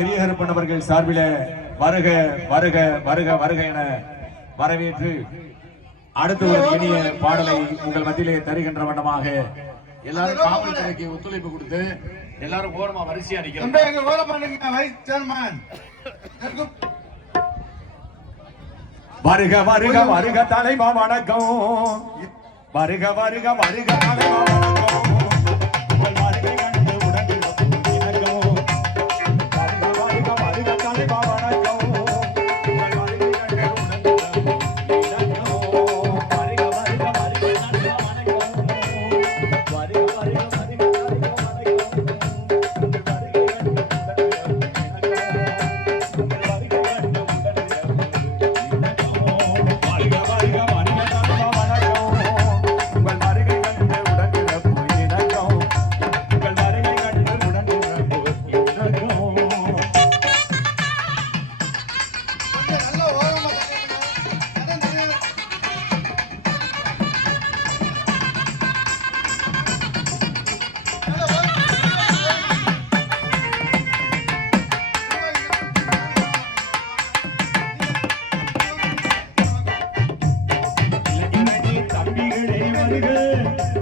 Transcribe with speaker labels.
Speaker 1: பெரிய கருப்பன் அவர்கள் சார்பில வருக வருக வருக வருக என வரவேற்று அடுத்து ஒரு இனிய பாடலை உங்கள் மத்தியிலே தருகின்ற வண்ணமாக எல்லாரும் காவல்துறைக்கு ஒத்துழைப்பு கொடுத்து எல்லாரும் ஓரமா வரிசையா நிக்கிறோம்.
Speaker 2: வைஸ் சேர்மன்
Speaker 1: வருக வருக வருக தலைமா வணக்கம் வருக வருக வருக தலைமா நல்ல ஓரமா பாடுக